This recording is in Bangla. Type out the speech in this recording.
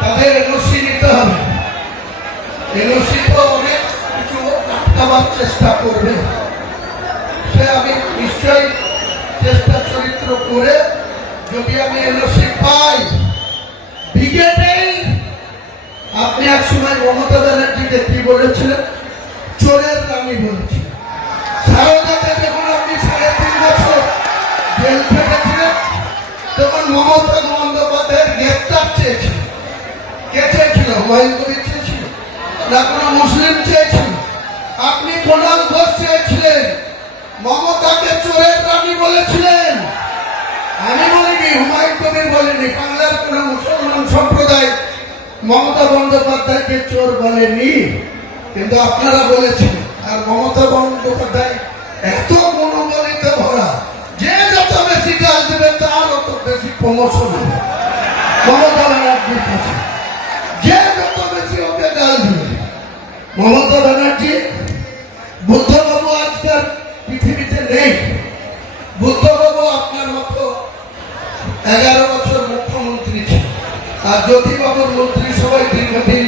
তাদের এনওসি নিতে হবে। এনওসি তো অনেক কিছু আটকাবার চেষ্টা করবে, সে আমি নিশ্চয়ই চেষ্টা চরিত্র করে যদি আমি এনওসি পাই ব্রিগেডেই। আপনি এক সময় মমতা ব্যানার্জিকে কি বলেছিলেন? চোরের রানী বলেছিলেন। সারদাতে যখন আপনি 3.5 বছর জেল খেটেছিলেন তখন মমতা বন্দ্যোপাধ্যায়ের গ্রেপ্তার চেয়েছিল। কে চেয়েছিল? হুমায়ুন কবির চেয়েছিল না কোনো মুসলিম চেয়েছিল? আপনি কুণাল ঘোষ চেয়েছিলেন, মমতাকে চোরের রানী বলেছিলেন। আমি বলিনি, হুমায়ুন কবির বলেনি, বাংলার কোন মুসলমান সম্প্রদায় মমতা বন্দ্যোপাধ্যায়কে চোর বলেনি, কিন্তু আপনারা বলেছেন। আর মমতা বন্দ্যোপাধ্যায় এত মনোবলিতে ভরা, যে যত বেশি গাল দেবে তার অত বেশি প্রমোশন হবে মমতা ব্যানার্জির কাছে। যে যত বেশি ওকে গাল দেবে মমতা ব্যানার্জি। বুদ্ধবাবু আজকাল পৃথিবীতে নেই। বুদ্ধবাবু আপনার মতো 11 বছর মুখ্যমন্ত্রী ছিল, আর জ্যোতিবাবুর মন্ত্রী সবাই দীর্ঘদিন